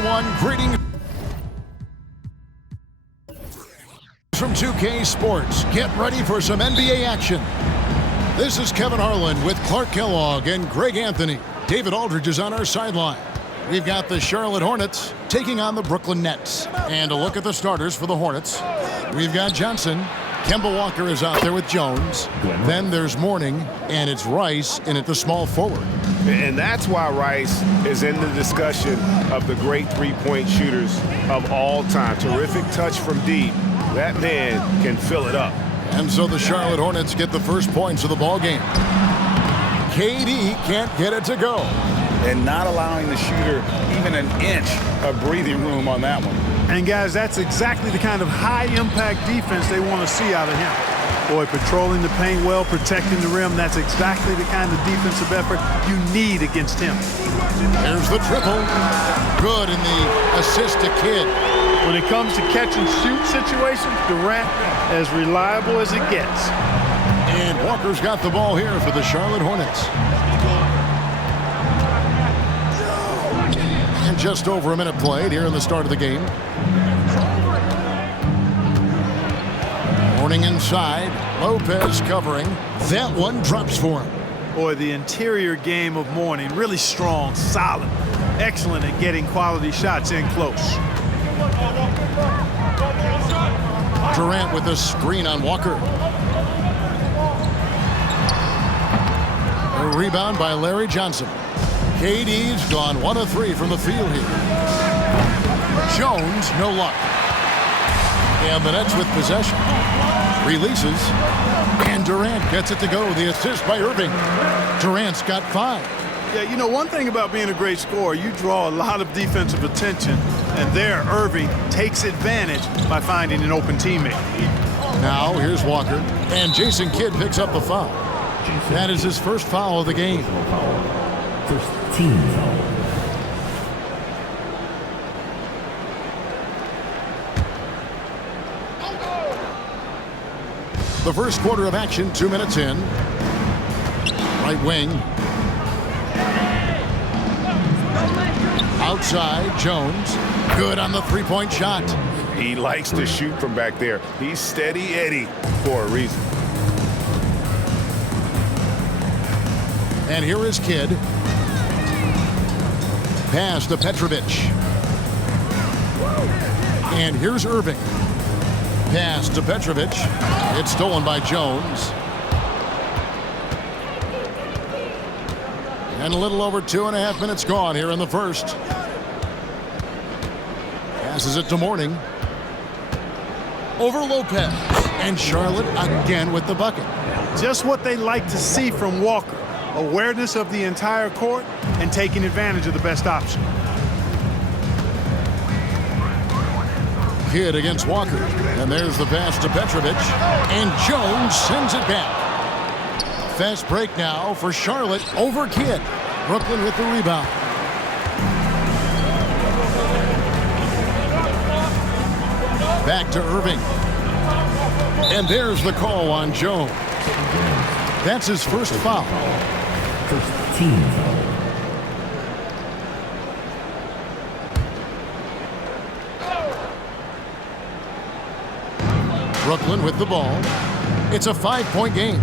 everyone. Greetings from 2K Sports. Get ready for some NBA action. This is Kevin Harlan with Clark Kellogg and Greg Anthony. David Aldridge is on our sideline. We've got the Charlotte Hornets taking on the Brooklyn Nets. And a look at the starters for the Hornets. We've got Johnson. Kemba Walker is out there with Jones. Then there's Mourning, and it's Rice in at the small forward. And that's why Rice is in the discussion of the great three-point shooters of all time. Terrific touch from deep. That man can fill it up. And so the Charlotte Hornets get the first points of the ball game. KD can't get it to go. And not allowing the shooter even an inch of breathing room on that one. And guys, that's exactly the kind of high-impact defense they want to see out of him. Boy, patrolling the paint well, protecting the rim, that's exactly the kind of defensive effort you need against him. Here's the triple. Good in the assist to Kidd. When it comes to catch and shoot situations, Durant as reliable as it gets. And Walker's got the ball here for the Charlotte Hornets. And just over a minute played here in the start of the game. Mourning inside. Lopez covering. That one drops for him. Boy, the interior game of Mourning, really strong, solid, excellent at getting quality shots in close. Durant with a screen on Walker. A rebound by Larry Johnson. KD's gone 1 of 3 from the field here. Jones, no luck. And the Nets with possession. Releases. And Durant gets it to go. The assist by Irving. Durant's got 5. Yeah, you know, one thing about being a great scorer, you draw a lot of defensive attention. And there, Irving takes advantage by finding an open teammate. Now, here's Walker. And Jason Kidd picks up the foul. That is his first foul of the game. First team foul. The first quarter of action, 2 minutes in. Right wing. Outside, Jones. Good on the three-point shot. He likes to shoot from back there. He's steady Eddie for a reason. And here is Kidd. Pass to Petrovic. And here's Irving. Pass to Petrovic. It's stolen by Jones. And a little over 2.5 minutes gone here in the first. Passes it to Mourning. Over Lopez. And Charlotte again with the bucket. Just what they like to see from Walker. Awareness of the entire court and taking advantage of the best option. Kidd against Walker. And there's the pass to Petrovic. And Jones sends it back. Fast break now for Charlotte over Kidd. Brooklyn with the rebound. Back to Irving. And there's the call on Jones. That's his first foul. First team foul. Brooklyn with the ball. It's a 5-point game.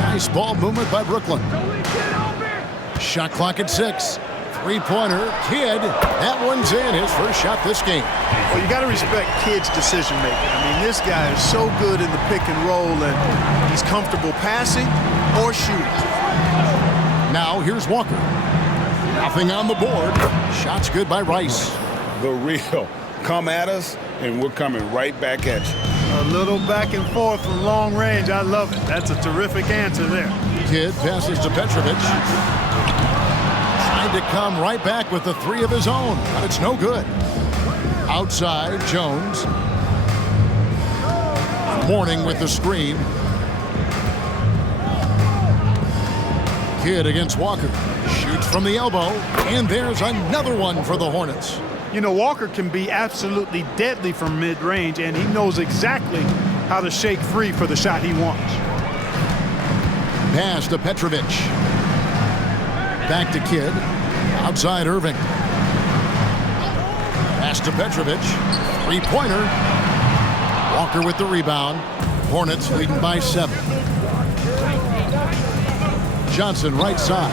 Nice ball movement by Brooklyn. Shot clock at 6. Three-pointer, Kidd. That one's in. His first shot this game. Well, you got to respect Kidd's decision-making. I mean, this guy is so good in the pick and roll, and he's comfortable passing or shooting. Now, here's Walker. Nothing on the board. Shot's good by Rice. The real. Come at us, and we're coming right back at you. A little back and forth from long range. I love it. That's a terrific answer there. Kidd passes to Petrovic. Trying to come right back with the 3 of his own, but it's no good. Outside, Jones. Mourning with the screen. Kidd against Walker. Shoots from the elbow, and there's another one for the Hornets. You know, Walker can be absolutely deadly from mid-range, and he knows exactly how to shake free for the shot he wants. Pass to Petrovic. Back to Kidd. Outside Irving. Pass to Petrovic. Three-pointer. Walker with the rebound. Hornets leading by 7. Johnson right side.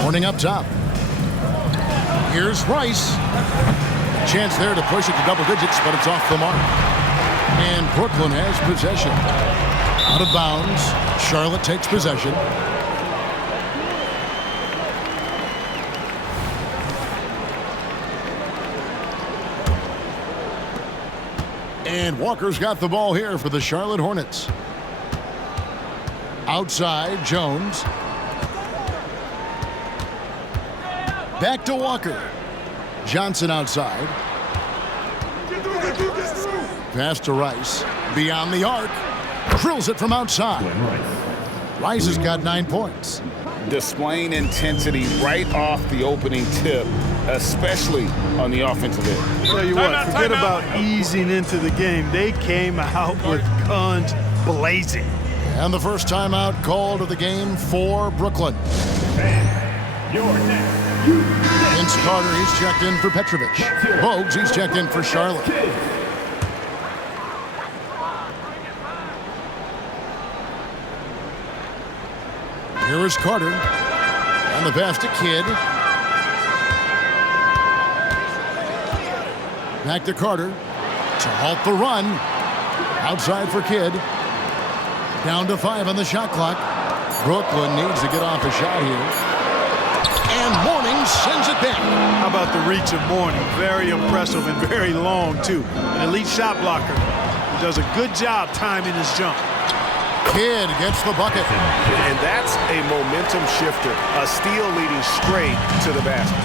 Horning up top. Here's Rice. Chance there to push it to double digits, but it's off the mark. And Brooklyn has possession. Out of bounds. Charlotte takes possession. And Walker's got the ball here for the Charlotte Hornets. Outside, Jones. Back to Walker. Johnson outside. Pass to Rice. Beyond the arc. Drills it from outside. Rice has got 9 points. Displaying intensity right off the opening tip, especially on the offensive end. Tell you what, forget about easing into the game. They came out with guns blazing. And the first timeout called of the game for Brooklyn. Vince Carter, he's checked in for Petrovic. Bogues, he's checked in for Charlotte. Here is Carter. And the pass to Kidd. Back to Carter to halt the run. Outside for Kidd. Down to 5 on the shot clock. Brooklyn needs to get off a shot here. And Mourning sends it back. How about the reach of Mourning? Very impressive and very long, too. An elite shot blocker. He does a good job timing his jump. Kidd gets the bucket. And that's a momentum shifter. A steal leading straight to the basket.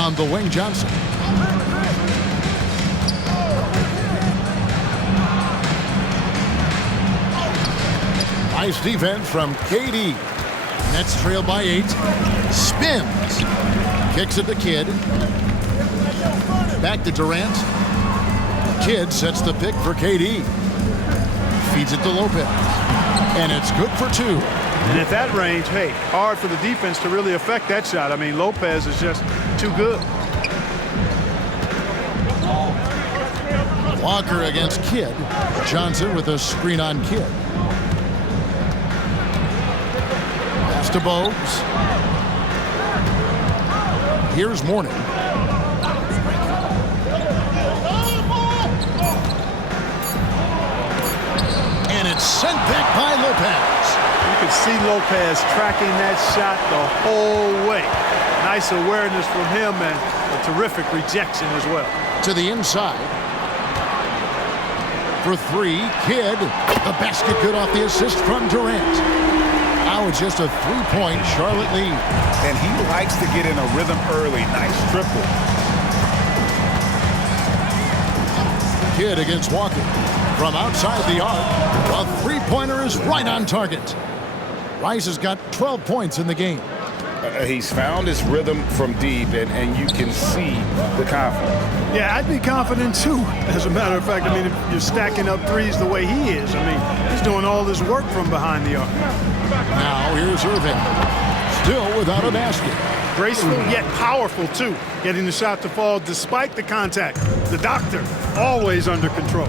On the wing, Johnson. Nice defense from KD. Nets trail by 8. Spins. Kicks it to Kidd. Back to Durant. Kidd sets the pick for KD. Feeds it to Lopez. And it's good for 2. And at that range, hey, hard for the defense to really affect that shot. I mean, Lopez is just too good. Walker against Kidd. Johnson with a screen on Kidd. Pass to Bogues. Here's Mourning. And it's sent back by Lopez. You could see Lopez tracking that shot the whole way. Nice awareness from him and a terrific rejection as well. To the inside. For 3, Kidd. The basket good off the assist from Durant. Now it's just a 3-point Charlotte lead. And he likes to get in a rhythm early. Nice triple. Kidd against Walker. From outside the arc, a three-pointer is right on target. Rice has got 12 points in the game. He's found his rhythm from deep, and you can see the confidence. Yeah, I'd be confident too. As a matter of fact, I mean, if you're stacking up threes the way he is, I mean, he's doing all this work from behind the arc. Now here's Irving. Still without a basket. Graceful yet powerful too, getting the shot to fall despite the contact. The doctor, always under control.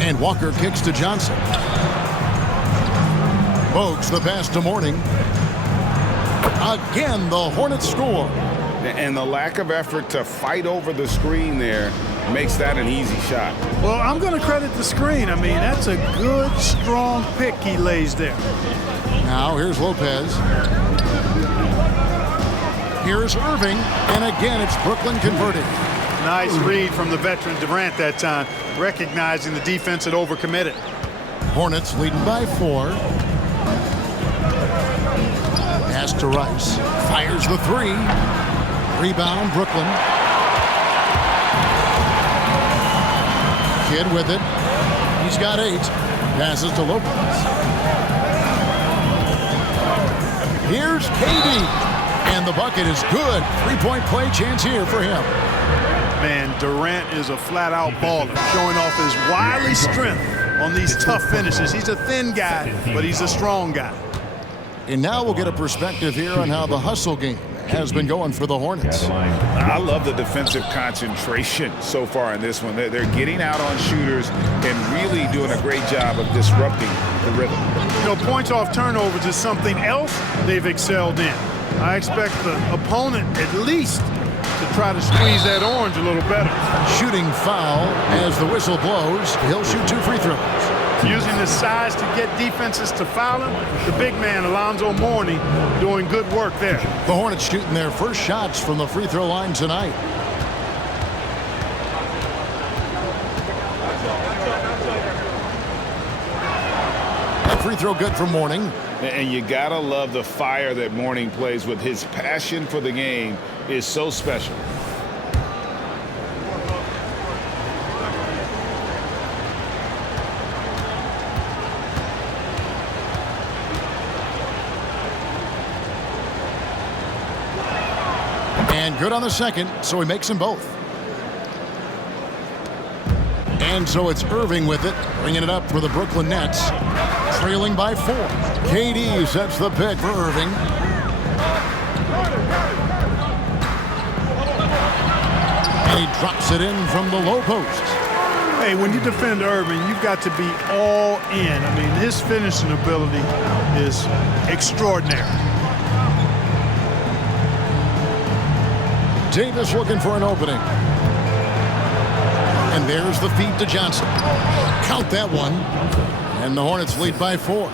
And Walker kicks to Johnson. Bogues the pass to Mourning. Again, the Hornets score. And the lack of effort to fight over the screen there makes that an easy shot. Well, I'm going to credit the screen. I mean, that's a good, strong pick he lays there. Now here's Lopez. Here's Irving. And again, it's Brooklyn converting. Nice read from the veteran Durant that time, recognizing the defense had overcommitted. Hornets leading by 4. Pass to Rice. Fires the 3. Rebound, Brooklyn. Kidd with it. He's got 8. Passes to Lopez. Here's KD. And the bucket is good. 3-point play chance here for him. Man, Durant is a flat-out baller, showing off his wily strength on these tough finishes. He's a thin guy, but he's a strong guy. And now we'll get a perspective here on how the hustle game has been going for the Hornets. I love the defensive concentration so far in this one. They're getting out on shooters and really doing a great job of disrupting the rhythm. You know, points off turnovers is something else they've excelled in. I expect the opponent at least to try to squeeze that orange a little better. Shooting foul as the whistle blows. He'll shoot 2 free throws. Using his size to get defenses to foul him, the big man, Alonzo Mourning, doing good work there. The Hornets shooting their first shots from the free throw line tonight. That free throw good for Mourning. And you gotta love the fire that Mourning plays with. His passion for the game is so special. And good on the second, so he makes them both. And so it's Irving with it, bringing it up for the Brooklyn Nets, trailing by 4. KD sets the pick for Irving. And he drops it in from the low post. Hey, when you defend Irving, you've got to be all in. I mean, his finishing ability is extraordinary. Davis looking for an opening. And there's the feed to Johnson. Count that one. And the Hornets lead by 4.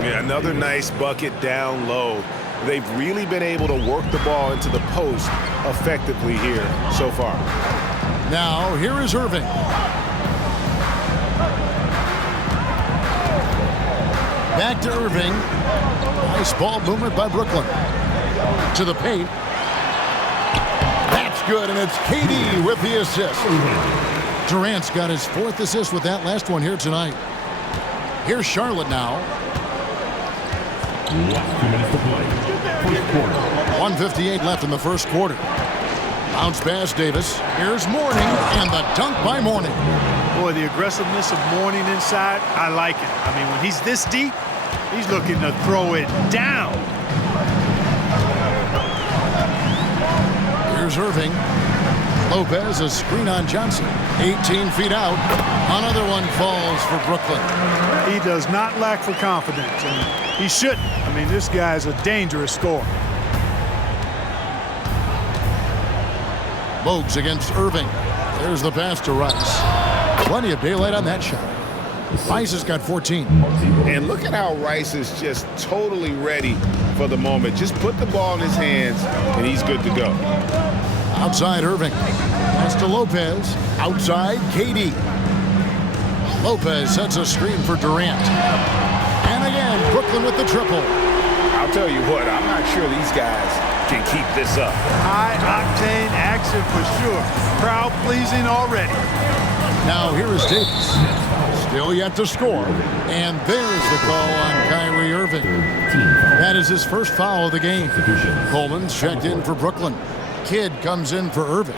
Yeah, another nice bucket down low. They've really been able to work the ball into the post effectively here so far. Now, here is Irving. Back to Irving. Nice ball movement by Brooklyn. To the paint. That's good, and it's KD with the assist. Durant's got his 4th assist with that last one here tonight. Here's Charlotte now. 2 minutes to play. First quarter. 1:58 left in the first quarter. Bounce pass, Davis. Here's Mourning, and the dunk by Mourning. Boy, the aggressiveness of Mourning inside, I like it. I mean, when he's this deep, he's looking to throw it down. Here's Irving. Lopez, a screen on Johnson. 18 feet out. Another one falls for Brooklyn. He does not lack for confidence, and he shouldn't. I mean, this guy's a dangerous scorer. Bogues against Irving. There's the pass to Rice. Plenty of daylight on that shot. Rice has got 14. And look at how Rice is just totally ready for the moment. Just put the ball in his hands, and he's good to go. Outside Irving. Pass to Lopez. Outside KD. Lopez sets a screen for Durant. And again, Brooklyn with the triple. I'll tell you what, I'm not sure these guys can keep this up. High-octane action for sure. Crowd-pleasing already. Now here is Davis. Still yet to score. And there's the call on Kyrie Irving. That is his first foul of the game. Coleman's checked in for Brooklyn. Kidd comes in for Irving.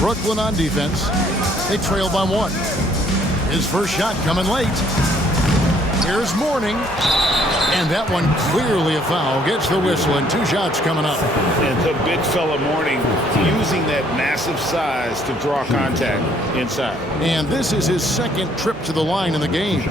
Brooklyn on defense. They trail by 1. His first shot coming late. Here's Mourning. And that one clearly a foul. Gets the whistle, and 2 shots coming up. And the big fella Mourning using that massive size to draw contact inside. And this is his 2nd trip to the line in the game.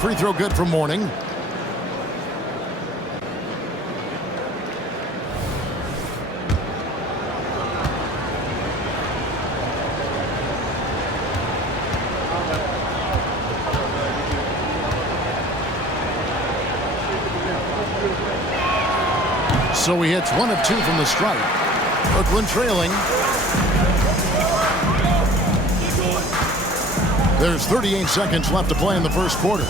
Free throw good for Mourning. So he hits 1 of 2 from the stripe. Brooklyn trailing. There's 38 seconds left to play in the first quarter.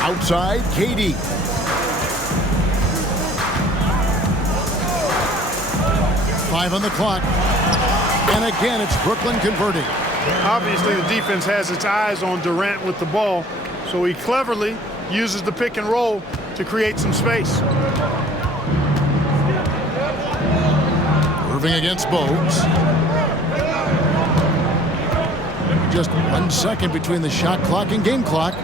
Outside, KD. Five on the clock. And again, it's Brooklyn converting. Obviously, the defense has its eyes on Durant with the ball, so he cleverly uses the pick and roll to create some space. Irving against Bogues. Just 1 second between the shot clock and game clock.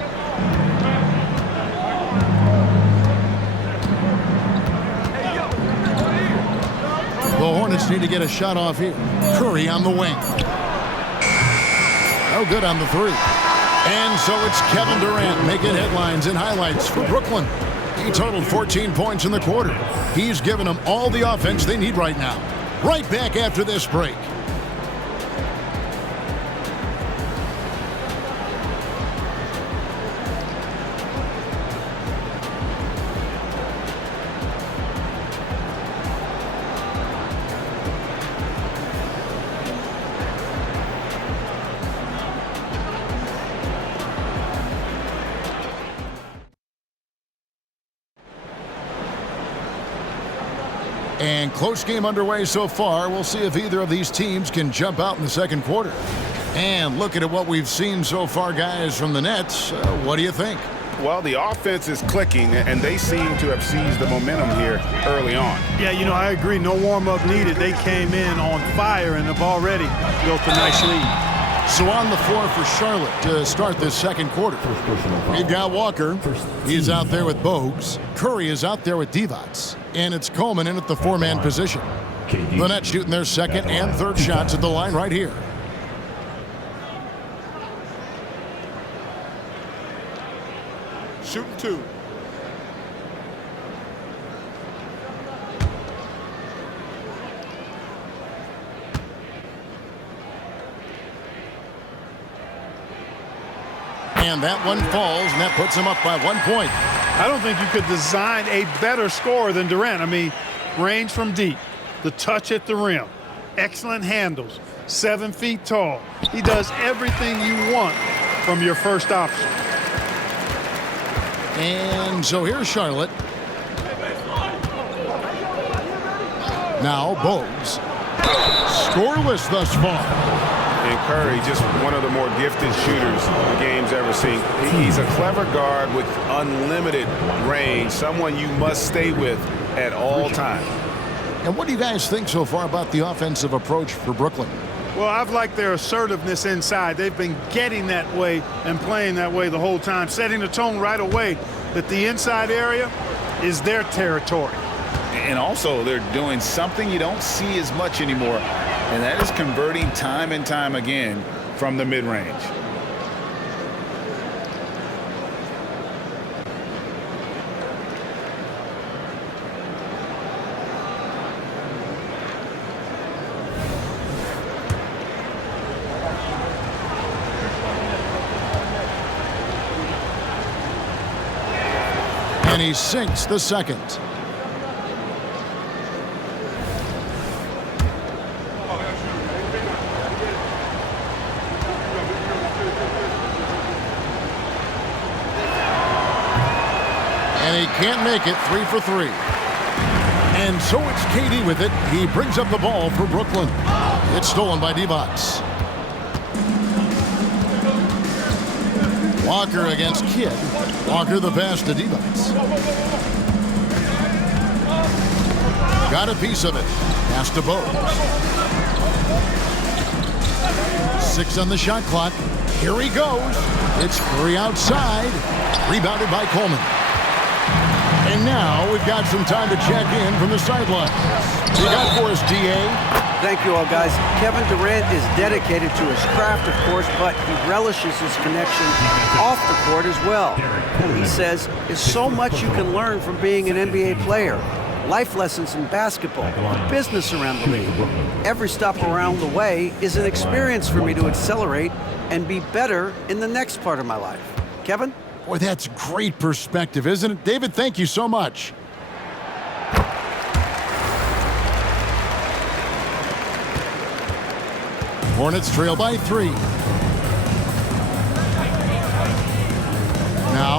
The Hornets need to get a shot off here. Curry on the wing. No good on the three. And so it's Kevin Durant making headlines and highlights for Brooklyn. He totaled 14 points in the quarter. He's given them all the offense they need right now. Right back after this break. And close game underway so far. We'll see if either of these teams can jump out in the second quarter. And looking at what we've seen so far, guys, from the Nets, what do you think? Well, the offense is clicking, and they seem to have seized the momentum here early on. Yeah, you know, I agree. No warm-up needed. They came in on fire and have already built a nice lead. So on the floor for Charlotte to start this second quarter. We've got Walker. He's out there with Bogues. Curry is out there with Divac. And it's Coleman in at the four-man position. The Nets shooting their second and third shots at the line right here. Shooting two. And that one falls, and that puts him up by 1 point. I don't think you could design a better score than Durant. I mean, range from deep, the touch at the rim, excellent handles, 7 feet tall. He does everything you want from your first option. And so here's Charlotte. Now Bogues. Scoreless thus far. And Curry, just one of the more gifted shooters the game's ever seen. He's a clever guard with unlimited range, someone you must stay with at all times. And what do you guys think so far about the offensive approach for Brooklyn? Well, I've liked their assertiveness inside. They've been getting that way and playing that way the whole time, setting the tone right away that the inside area is their territory. And also, they're doing something you don't see as much anymore, and that is converting time and time again from the mid-range. And he sinks the second. And he can't make it. 3 for 3. And so it's KD with it. He brings up the ball for Brooklyn. It's stolen by Divac. Walker against Kidd. Walker the pass to Divac. Got a piece of it. Pass to Bogues. 6 on the shot clock. Here he goes. It's Curry outside. Rebounded by Coleman. And now we've got some time to check in from the sideline. You got for us, D.A.? Thank you all, guys. Kevin Durant is dedicated to his craft, of course, but he relishes his connection off the court as well. He says there's so much you can learn from being an NBA player. Life lessons in basketball, business around the league. Every stop around the way is an experience for me to accelerate and be better in the next part of my life. Kevin? Boy, that's great perspective, isn't it? David, thank you so much. Hornets trail by 3.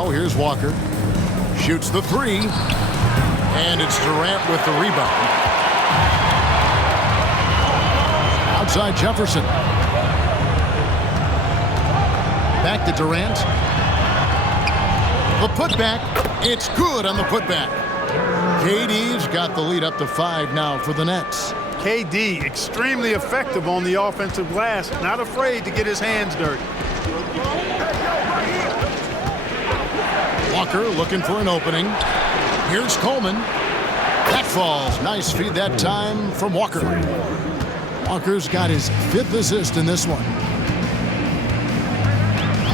Now here's Walker. Shoots the three. And it's Durant with the rebound. Outside Jefferson. Back to Durant. The putback. It's good on the putback. KD's got the lead up to 5 now for the Nets. KD, extremely effective on the offensive glass. Not afraid to get his hands dirty. Walker looking for an opening. Here's Coleman. That falls. Nice feed that time from Walker. Walker's got his 5th assist in this one.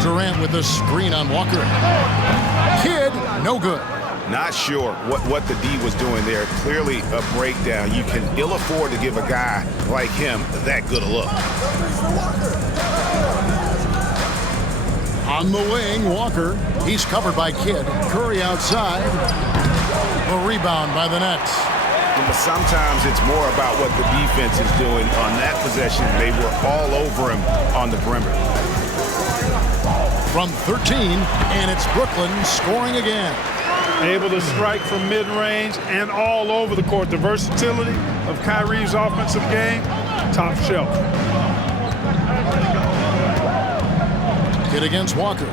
Durant with the screen on Walker. Kidd, no good. Not sure what the D was doing there. Clearly a breakdown. You can ill afford to give a guy like him that good a look. On the wing, Walker. He's covered by Kidd. Curry outside. The rebound by the Nets. But sometimes it's more about what the defense is doing on that possession. They were all over him on the perimeter. From 13, and it's Brooklyn scoring again. Able to strike from mid-range and all over the court. The versatility of Kyrie's offensive game, top shelf. Kidd against Walker.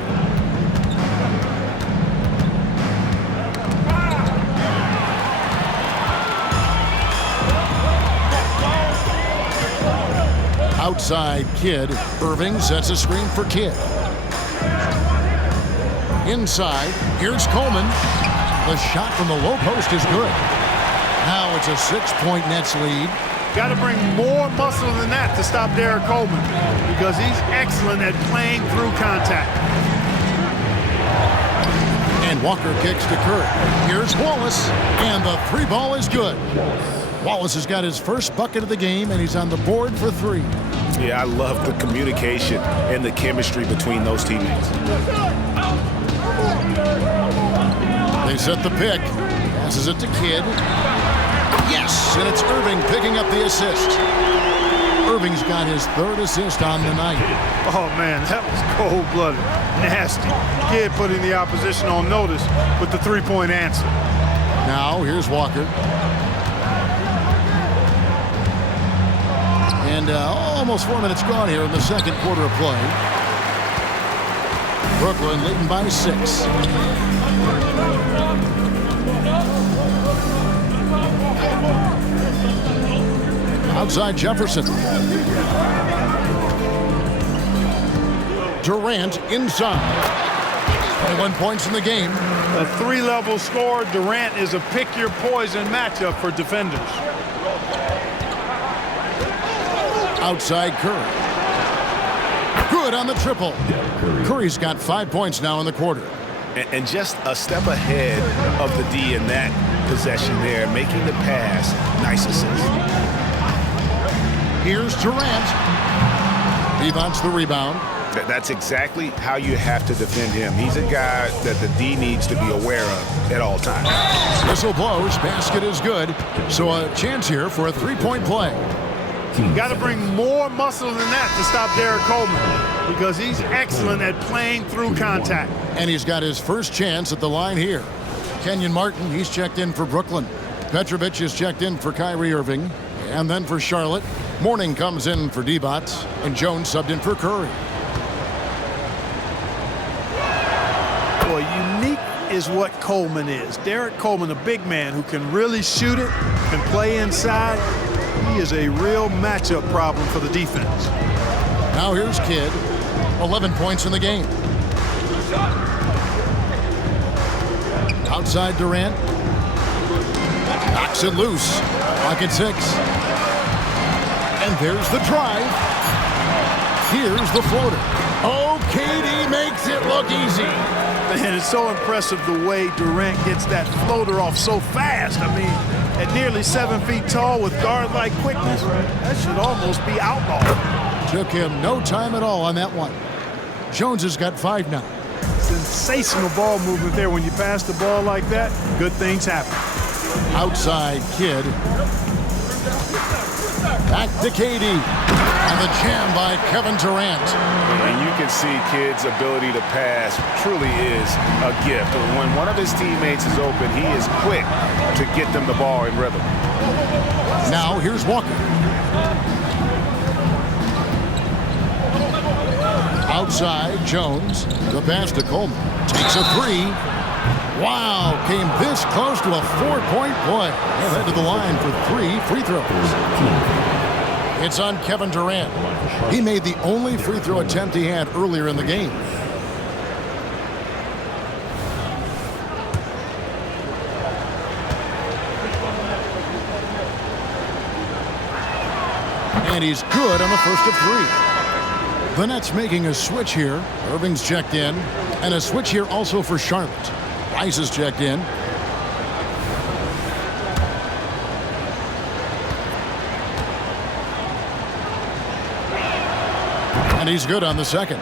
Outside Kidd. Irving sets a screen for Kidd. Inside, here's Coleman. The shot from the low post is good. Now it's a 6-point Nets lead. Got to bring more muscle than that to stop Derek Coleman because he's excellent at playing through contact. And Walker kicks to Curry. Here's Wallace, and the 3 ball is good. Wallace has got his first bucket of the game, and he's on the board for 3. Yeah, I love the communication and the chemistry between those teammates. They set the pick. Passes it to Kidd. Yes, and it's Irving picking up the assist. Irving's got his 3rd assist on the night. Oh, man, that was cold-blooded. Nasty. Kidd putting the opposition on notice with the 3-point answer. Now, here's Walker. And almost 4 minutes gone here in the second quarter of play. Brooklyn leading by 6. Outside Jefferson. Durant inside. 21 points in the game. A 3-level score. Durant is a pick-your-poison matchup for defenders. Outside Curry. Good on the triple. Curry's got 5 points now in the quarter. And just a step ahead of the D in that possession there, making the pass. Nice assist. Here's Durant. He wants the rebound. That's exactly how you have to defend him. He's a guy that the D needs to be aware of at all times. Whistle blows. Basket is good. So a chance here for a 3-point play. Got to bring more muscle than that to stop Derek Coleman because he's excellent at playing through contact. And he's got his first chance at the line here. Kenyon Martin, he's checked in for Brooklyn. Petrovic is checked in for Kyrie Irving. And then for Charlotte, Mourning comes in for D-Bots, and Jones subbed in for Curry. Boy, unique is what Coleman is. Derek Coleman, a big man who can really shoot it, can play inside. He is a real matchup problem for the defense. Now here's Kidd. 11 points in the game. Outside Durant. Knocks it loose. Pocket 6. And there's the drive. Here's the floater. Oh, KD makes it look easy. Man, it's so impressive the way Durant gets that floater off so fast. I mean, at nearly 7 feet tall with guard-like quickness, that should almost be outlawed. Took him no time at all on that one. Jones has got 5 now. Sensational ball movement there. When you pass the ball like that, good things happen. Outside Kidd. Back to KD. And the jam by Kevin Durant. And you can see kids' ability to pass truly is a gift. When one of his teammates is open, he is quick to get them the ball in rhythm. Now here's Walker. Outside, Jones. The pass to Coleman. Takes a three. Wow, came this close to a four-point play. He'll head to the line for 3 free throws. It's on Kevin Durant. He made the only free throw attempt he had earlier in the game. And he's good on the first of 3. The Nets making a switch here. Irving's checked in. And a switch here also for Charlotte. Rice is checked in. And he's good on the second.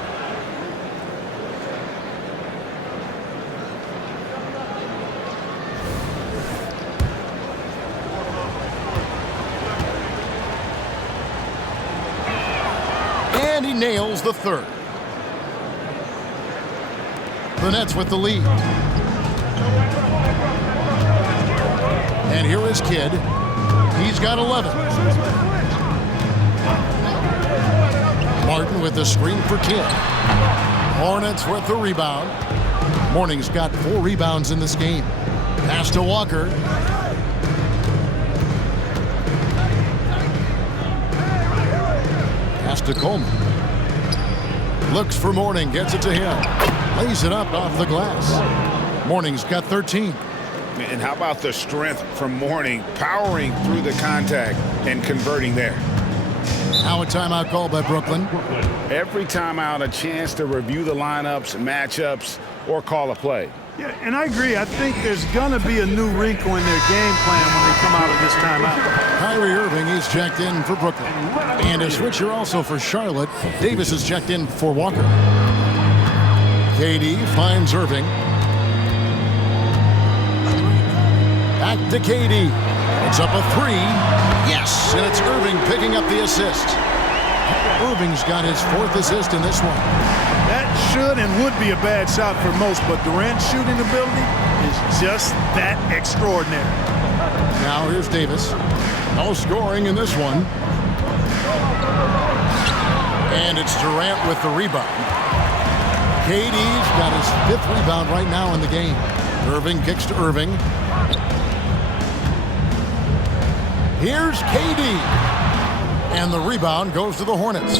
And he nails the third. The Nets with the lead. And here is Kidd. He's got 11. Martin with the screen for Kidd. Hornets with the rebound. Morning's got 4 rebounds in this game. Pass to Walker. Pass to Coleman. Looks for Morning, gets it to him. Lays it up off the glass. Morning's got 13. And how about the strength from Morning, powering through the contact and converting there. Now a timeout call by Brooklyn. Every timeout, a chance to review the lineups, matchups, or call a play. Yeah, and I agree. I think there's going to be a new wrinkle in their game plan when they come out of this timeout. Kyrie Irving, he's checked in for Brooklyn. And a switcher also for Charlotte. Davis is checked in for Walker. KD finds Irving. Back to KD. It's up a 3. Yes, and it's Irving picking up the assist. Irving's got his 4th assist in this one. That should and would be a bad shot for most, but Durant's shooting ability is just that extraordinary. Now here's Davis. No scoring in this one. And it's Durant with the rebound. KD's got his 5th rebound right now in the game. Irving kicks to Irving. Here's KD. And the rebound goes to the Hornets.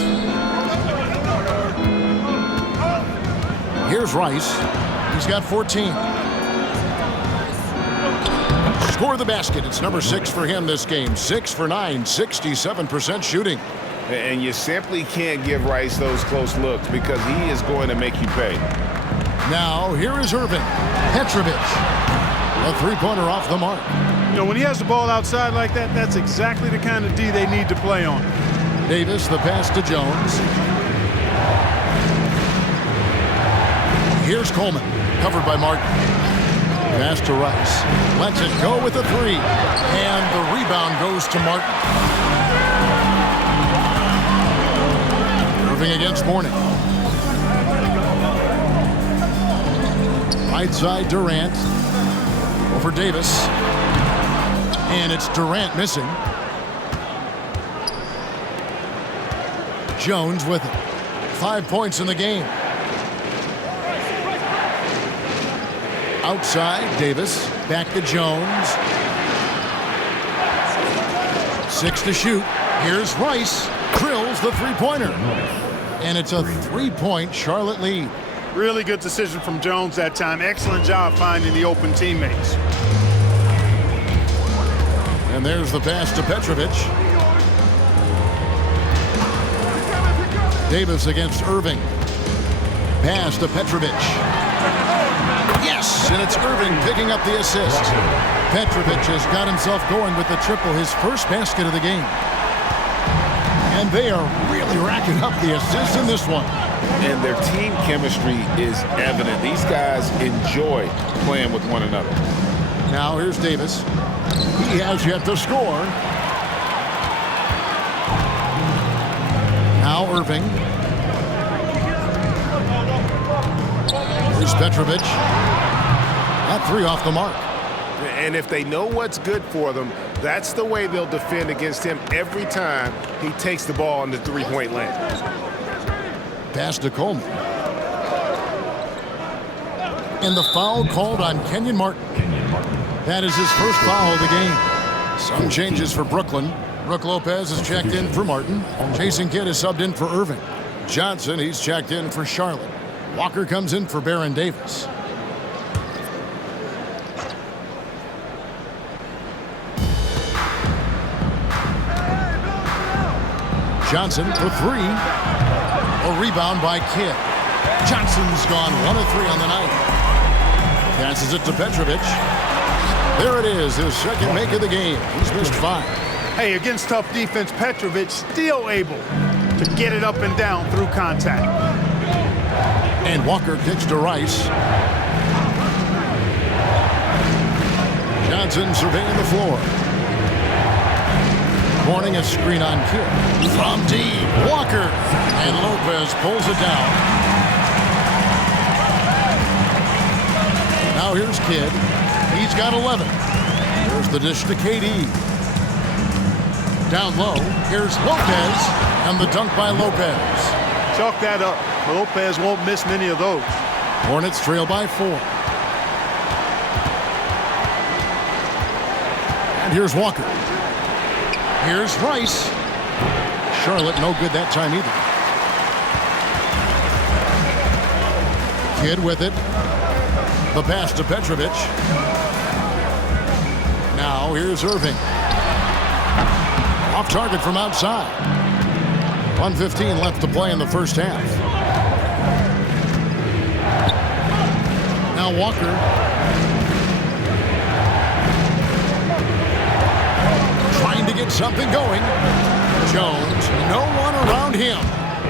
Here's Rice. He's got 14. Score the basket. It's number 6 for him this game. 6 for 9, 67% shooting. And you simply can't give Rice those close looks because he is going to make you pay. Now, here is Irving. Petrovic. A three-pointer off the mark. You know, when he has the ball outside like that, that's exactly the kind of D they need to play on. Davis, the pass to Jones. Here's Coleman, covered by Martin. Pass to Rice. Lets it go with a 3. And the rebound goes to Martin. Irving against Morning. Right side, Durant. Over Davis. And it's Durant missing. Jones with it. 5 points in the game. Outside, Davis. Back to Jones. 6 to shoot. Here's Rice. Drills the three-pointer. And it's a 3-point Charlotte lead. Really good decision from Jones that time. Excellent job finding the open teammates. And there's the pass to Petrovic. Davis against Irving. Pass to Petrovic. Yes, and it's Irving picking up the assist. Petrovic has got himself going with the triple, his first basket of the game. And they are really racking up the assists in this one. And their team chemistry is evident. These guys enjoy playing with one another. Now here's Davis. He has yet to score. Now Irving. Here's Petrovic. That three off the mark. And if they know what's good for them, that's the way they'll defend against him every time he takes the ball in the three-point lane. Pass to Coleman. And the foul called on Kenyon Martin. That is his first foul of the game. Some changes for Brooklyn. Brook Lopez is checked in for Martin. Jason Kidd is subbed in for Irving. Johnson, he's checked in for Charlotte. Walker comes in for Baron Davis. Johnson for three. A rebound by Kidd. Johnson's gone 1 of 3 on the night. Passes it to Petrovic. There it is, his second make of the game. He's missed 5. Hey, against tough defense, Petrovic still able to get it up and down through contact. And Walker kicks to Rice. Johnson surveying the floor. Warning a screen on Kidd. From deep, Walker. And Lopez pulls it down. Now here's Kidd. He's got 11. Here's the dish to KD. Down low, here's Lopez. And the dunk by Lopez. Chalk that up. Lopez won't miss many of those. Hornets trail by 4. And here's Walker. Here's Rice. Charlotte no good that time either. Kidd with it. The pass to Petrovic. Now here's Irving. Off target from outside. 1:15 left to play in the first half. Now Walker. Trying to get something going. Jones, no one around him.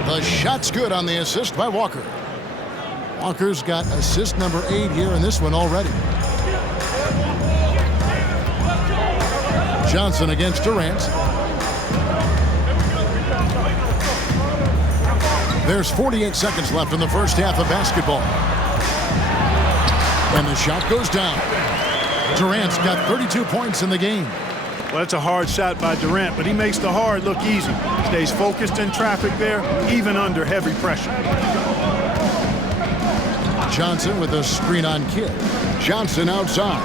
The shot's good on the assist by Walker. Walker's got assist number 8 here in this one already. Johnson against Durant. There's 48 seconds left in the first half of basketball. And the shot goes down. Durant's got 32 points in the game. Well, that's a hard shot by Durant, but he makes the hard look easy. Stays focused in traffic there, even under heavy pressure. Johnson with a screen on Kidd. Johnson outside.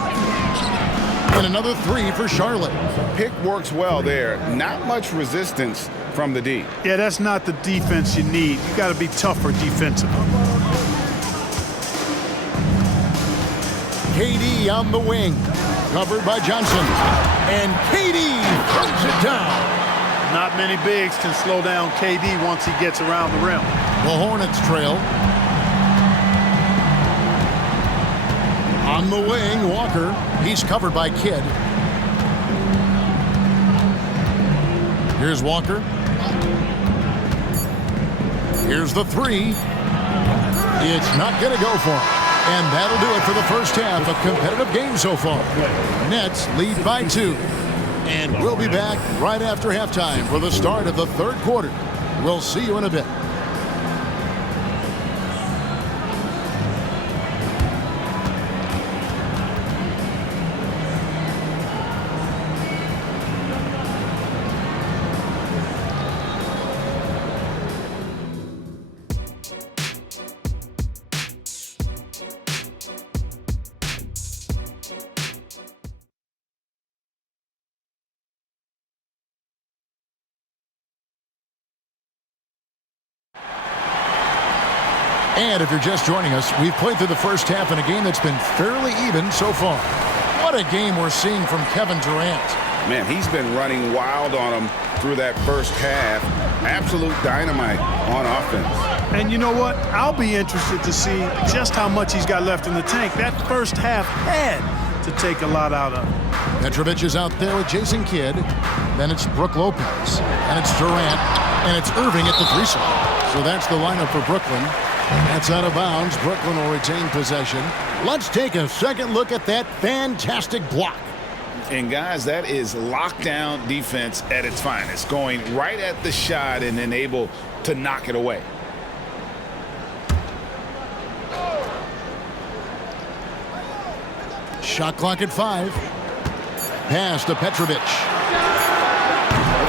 And another 3 for Charlotte. Pick works well there. Not much resistance from the D. Yeah, that's not the defense you need. You got to be tougher defensively. KD on the wing. Covered by Johnson. And KD throws it down. Not many bigs can slow down KD once he gets around the rim. The Hornets trail. On the wing, Walker. He's covered by Kidd. Here's Walker. Here's the 3. It's not going to go for him. And that'll do it for the first half. A competitive game so far. Nets lead by 2. And we'll be back right after halftime for the start of the third quarter. We'll see you in a bit. And if you're just joining us, we've played through the first half in a game that's been fairly even so far. What a game we're seeing from Kevin Durant. Man, he's been running wild on him through that first half. Absolute dynamite on offense. And you know what? I'll be interested to see just how much he's got left in the tank. That first half had to take a lot out of him. Petrovic is out there with Jason Kidd. Then it's Brook Lopez. And it's Durant. And it's Irving at the 3 slot. So that's the lineup for Brooklyn. That's out of bounds. Brooklyn will retain possession. Let's take a second look at that fantastic block. And, guys, that is lockdown defense at its finest, going right at the shot and then able to knock it away. Shot clock at 5. Pass to Petrovic.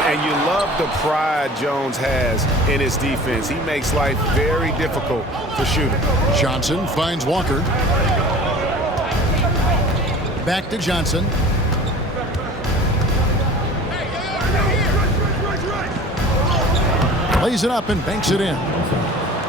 And you love the pride Jones has in his defense. He makes life very difficult for shooting. Johnson finds Walker. Back to Johnson. Lays it up and banks it in.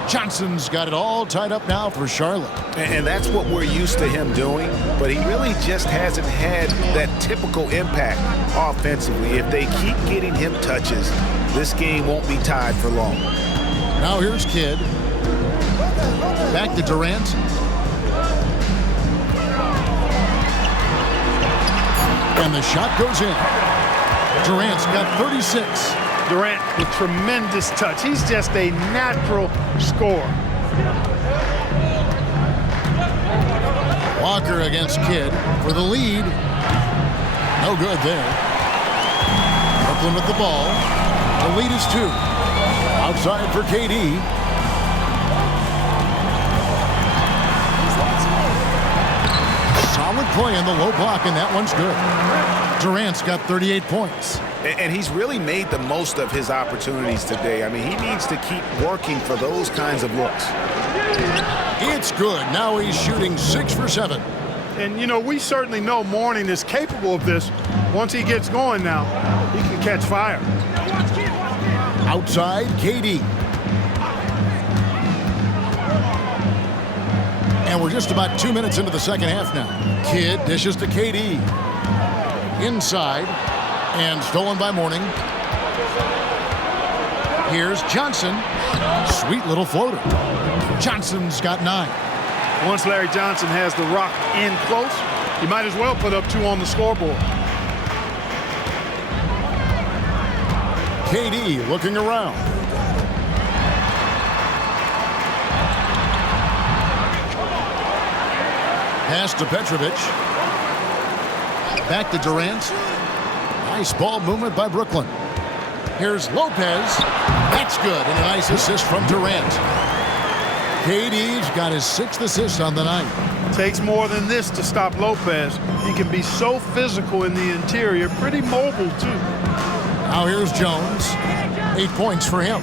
Johnson's got it all tied up now for Charlotte. And that's what we're used to him doing, but he really just hasn't had that typical impact offensively. If they keep getting him touches, this game won't be tied for long. Now here's Kidd. Back to Durant. And the shot goes in. Durant's got 36. Durant with tremendous touch. He's just a natural scorer. Walker against Kidd for the lead. No good there. Brooklyn with the ball. The lead is 2. Outside for KD. Solid play in the low block, and that one's good. Durant's got 38 points. And he's really made the most of his opportunities today. I mean, he needs to keep working for those kinds of looks. It's good. Now he's shooting 6 for 7. And, you know, we certainly know Mourning is capable of this. Once he gets going now, he can catch fire. Outside, KD. And we're just about 2 minutes into the second half now. Kidd dishes to KD. Inside. And stolen by Mourning. Here's Johnson. Sweet little floater. Johnson's got 9. Once Larry Johnson has the rock in close, you might as well put up 2 on the scoreboard. KD looking around. Pass to Petrovic. Back to Durant. Nice ball movement by Brooklyn. Here's Lopez. That's good. And a nice assist from Durant. KD's got his 6th assist on the night. Takes more than this to stop Lopez. He can be so physical in the interior, pretty mobile too. Now here's Jones. 8 points for him.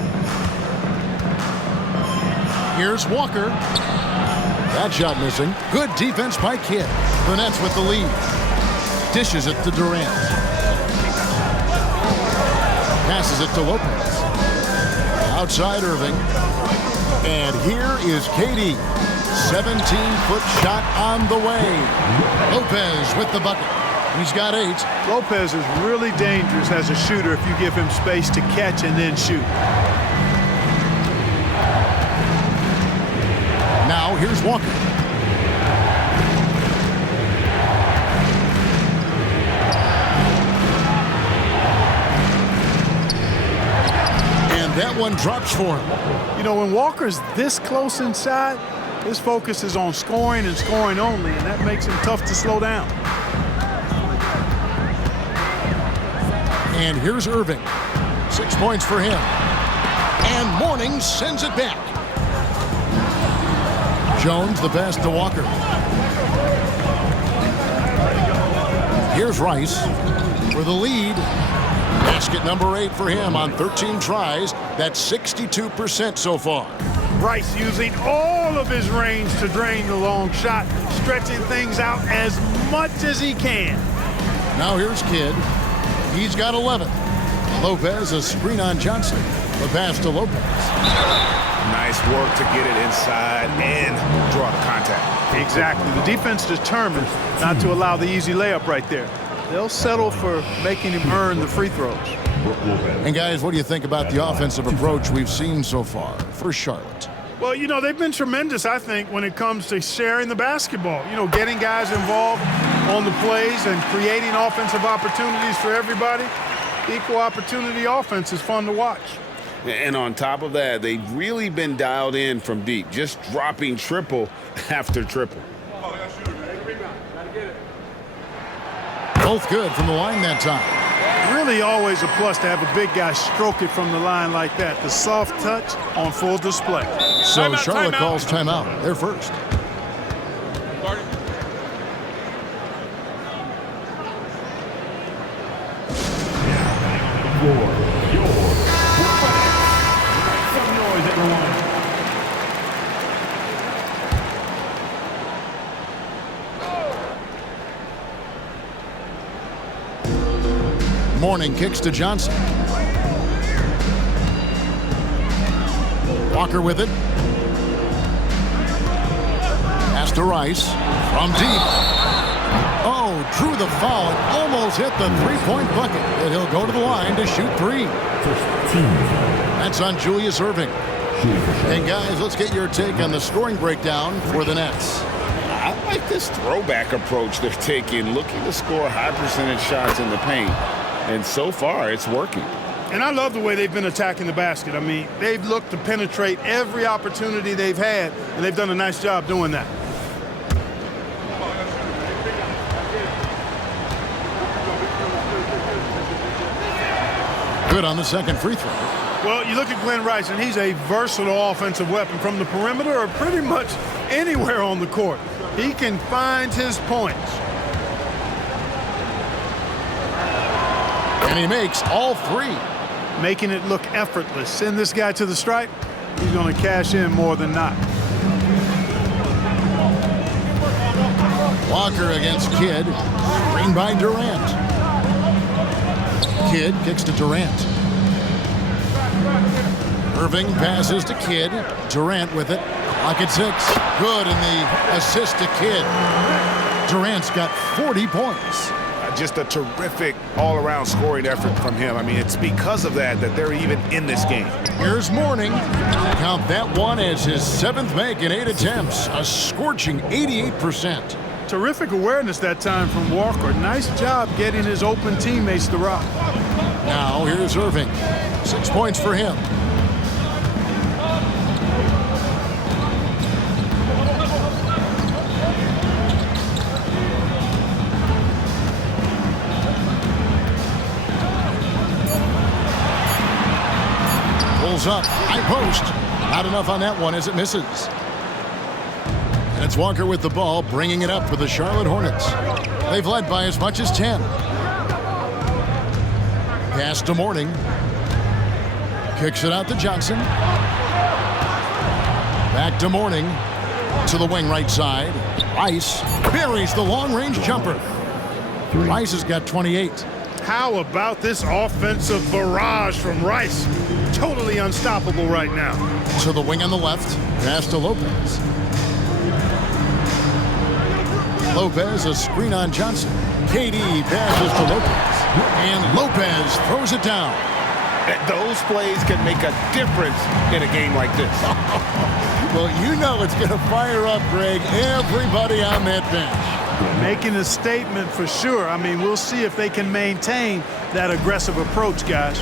Here's Walker. That shot missing. Good defense by Kidd. The Nets with the lead. Dishes it to Durant. Passes it to Lopez. Outside Irving. And here is KD. 17-foot shot on the way. Lopez with the bucket. He's got 8. Lopez is really dangerous as a shooter if you give him space to catch and then shoot. Now here's Walker. And that one drops for him. You know, when Walker's this close inside, his focus is on scoring and scoring only, and that makes him tough to slow down. And here's Irving. 6 points for him. And Mourning sends it back. Jones the pass to Walker. Here's Rice for the lead. Basket number 8 for him on 13 tries. That's 62% so far. Rice using all of his range to drain the long shot, stretching things out as much as he can. Now here's Kidd. He's got 11. Lopez, a screen on Johnson. The pass to Lopez. Nice work to get it inside and draw the contact. Exactly. The defense determined not to allow the easy layup right there. They'll settle for making him earn the free throws. And guys, what do you think about the offensive approach we've seen so far for Charlotte? Well, you know, they've been tremendous, I think, when it comes to sharing the basketball. You know, getting guys involved on the plays and creating offensive opportunities for everybody. Equal opportunity offense is fun to watch. And on top of that, they've really been dialed in from deep, just dropping triple after triple. Both good from the line that time. Really always a plus to have a big guy stroke it from the line like that. The soft touch on full display. So Charlotte calls timeout. They're first. Some noise, everyone. Mourning kicks to Johnson. Walker with it. Pass to Rice. From deep. Oh, drew the foul and almost hit the three-point bucket. And he'll go to the line to shoot three. That's on Julius Erving. And guys, let's get your take on the scoring breakdown for the Nets. I like this throwback approach they're taking, looking to score high percentage shots in the paint. And so far, it's working. And I love the way they've been attacking the basket. I mean, they've looked to penetrate every opportunity they've had, and they've done a nice job doing that. Good on the second free throw. Well, you look at Glenn Rice, and he's a versatile offensive weapon from the perimeter or pretty much anywhere on the court. He can find his points. And he makes all three. Making it look effortless. Send this guy to the stripe, he's going to cash in more than not. Walker against Kidd. Screen by Durant. Kidd kicks to Durant. Irving passes to Kidd. Durant with it. Clock at 6. Good, and the assist to Kidd. Durant's got 40 points. Just a terrific all-around scoring effort from him. I mean, it's because of that they're even in this game. Here's Mourning. Count that one as his 7th make in 8 attempts. A scorching 88%. Terrific awareness that time from Walker. Nice job getting his open teammates to rock. Now here's Irving. 6 points for him. Pulls up. High post. Not enough on that one as it misses. And it's Walker with the ball, bringing it up for the Charlotte Hornets. They've led by as much as 10. Pass to Mourning. Kicks it out to Johnson. Back to Mourning. To the wing right side. Rice buries the long-range jumper. Rice has got 28. How about this offensive barrage from Rice? Totally unstoppable right now. To the wing on the left. Pass to Lopez. Lopez, a screen on Johnson. KD passes to Lopez. And Lopez throws it down. Those plays can make a difference in a game like this. Well, you know it's going to fire up, Greg, everybody on that bench. Making a statement for sure. I mean, we'll see if they can maintain that aggressive approach, guys.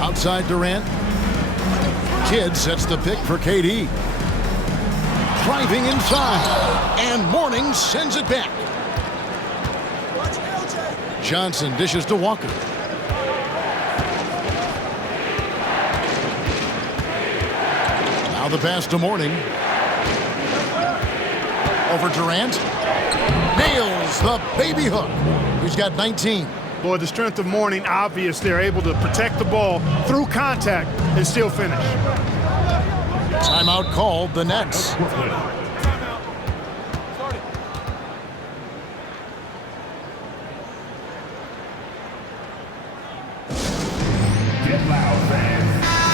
Outside Durant. Kidd sets the pick for KD. Driving inside. And Mourning sends it back. Johnson dishes to Walker. Now the pass to Mourning. Over Durant. Nails the baby hook. He's got 19. Boy, the strength of Mourning obvious. They're able to protect the ball through contact and still finish. Timeout called the Nets.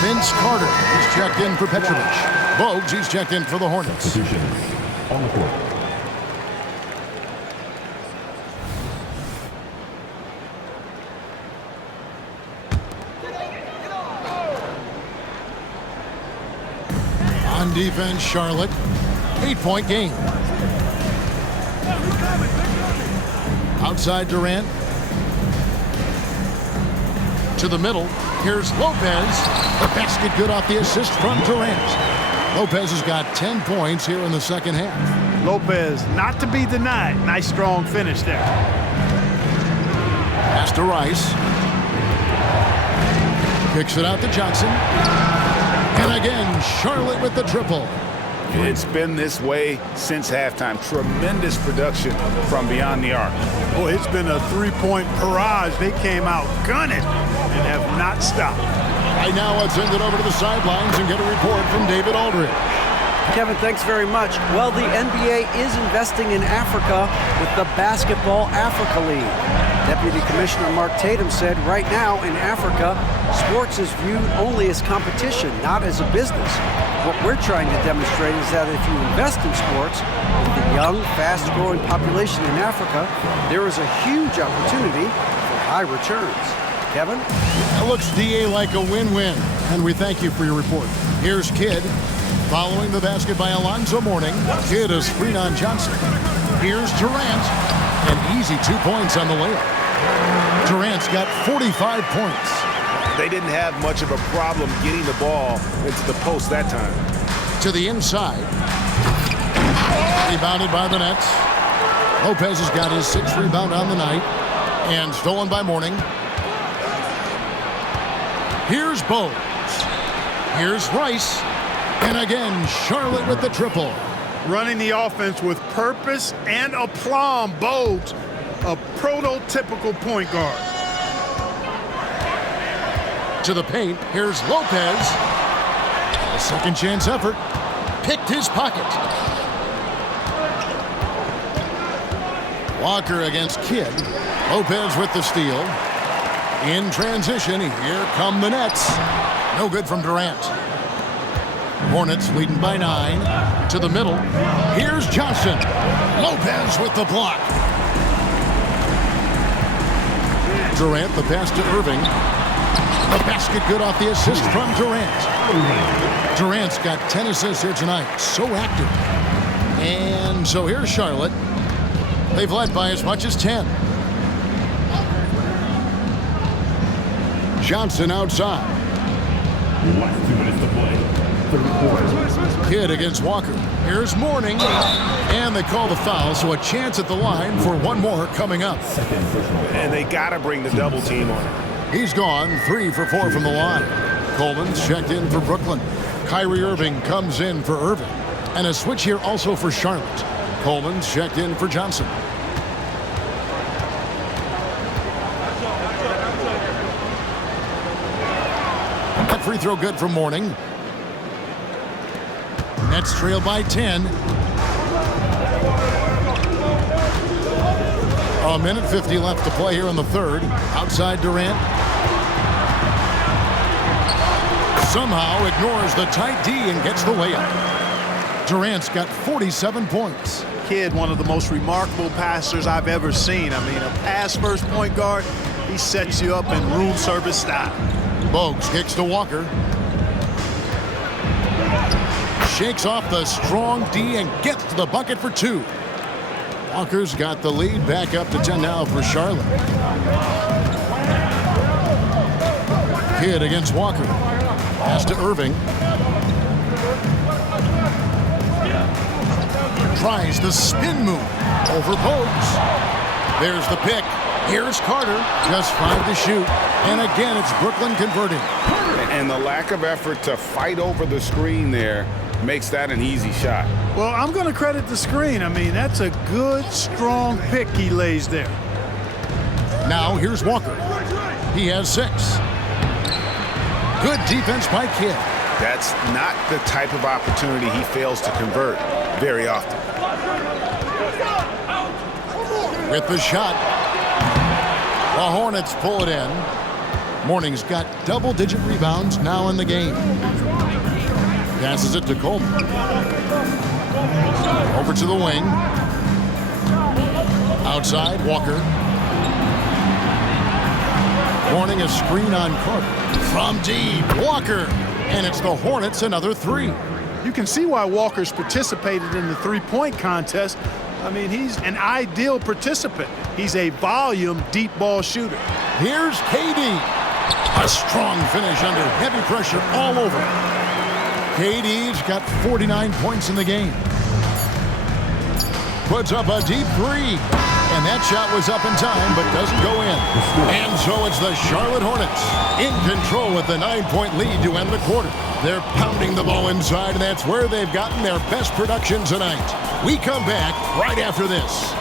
Vince Carter is checked in for Petrovic. Bogues, he's checked in for the Hornets. Substitutions on the court. On defense, Charlotte. 8-point game. Outside Durant. To the middle. Here's Lopez. The basket good off the assist from Durant. Lopez has got 10 points here in the second half. Lopez, not to be denied. Nice, strong finish there. Pass to Rice. Kicks it out to Johnson. And again, Charlotte with the triple. It's been this way since halftime. Tremendous production from beyond the arc. Boy, it's been a three-point barrage. They came out gunning and have not stopped. Right now, let's send it over to the sidelines and get a report from David Aldridge. Kevin, thanks very much. Well, the NBA is investing in Africa with the Basketball Africa League. Deputy Commissioner Mark Tatum said right now in Africa, sports is viewed only as competition, not as a business. What we're trying to demonstrate is that if you invest in sports, with the young, fast-growing population in Africa, there is a huge opportunity for high returns. Kevin? It looks, DA, like a win-win, and we thank you for your report. Here's Kidd. Following the basket by Alonzo Mourning, Kidd a screen on Johnson. Here's Durant. An easy 2 points on the layup. Durant's got 45 points. They didn't have much of a problem getting the ball into the post that time. To the inside. Rebounded by the Nets. Lopez has got his 6th rebound on the night. And stolen by Mourning. Here's Bowles. Here's Rice. And again, Charlotte with the triple. Running the offense with purpose and aplomb. Bowles, a prototypical point guard. To the paint, here's Lopez. A second chance effort. Picked his pocket. Walker against Kidd. Lopez with the steal. In transition, here come the Nets. No good from Durant. Hornets leading by 9. To the middle. Here's Johnson. Lopez with the block. Durant, the pass to Irving. The basket good off the assist from Durant. Durant's got 10 assists here tonight. So active. And so here's Charlotte. They've led by as much as 10. Johnson outside. Last 2 minutes to play. Kidd against Walker. Here's Mourning. And they call the foul, so a chance at the line for one more coming up. And they got to bring the double team on it. He's gone 3 for 4 from the line. Coleman's checked in for Brooklyn. Kyrie Irving comes in for Irving. And a switch here also for Charlotte. Coleman's checked in for Johnson. That free throw good from Mourning. Nets trail by 10. A minute 50 left to play here in the third. Outside Durant. Somehow ignores the tight D and gets the layup. Durant's got 47 points. Kidd, one of the most remarkable passers I've ever seen. I mean, a pass-first point guard, he sets you up in room service style. Bogues kicks to Walker. Shakes off the strong D and gets to the bucket for 2. Walker's got the lead back up to 10 now for Charlotte. Kidd against Walker. Pass to Irving. Tries the spin move over Bogues. There's the pick. Here's Carter. Just 5 to shoot. And again, it's Brooklyn converting. And the lack of effort to fight over the screen there makes that an easy shot. Well, I'm going to credit the screen. I mean, that's a good, strong pick he lays there. Now here's Walker. He has 6. Good defense by Kidd. That's not the type of opportunity he fails to convert very often. With the shot. The Hornets pull it in. Mourning's got double-digit rebounds now in the game. Passes it to Coleman. Over to the wing. Outside, Walker. Mourning a screen on Carter. From deep, Walker. And it's the Hornets another 3. You can see why Walker's participated in the three-point contest. I mean, he's an ideal participant. He's a volume deep ball shooter. Here's KD. A strong finish under heavy pressure all over. KD's got 49 points in the game. puts up a deep three. And that shot was up in time, but doesn't go in. And so it's the Charlotte Hornets in control with the 9-point lead to end the quarter. They're pounding the ball inside, and that's where they've gotten their best production tonight. We come back right after this.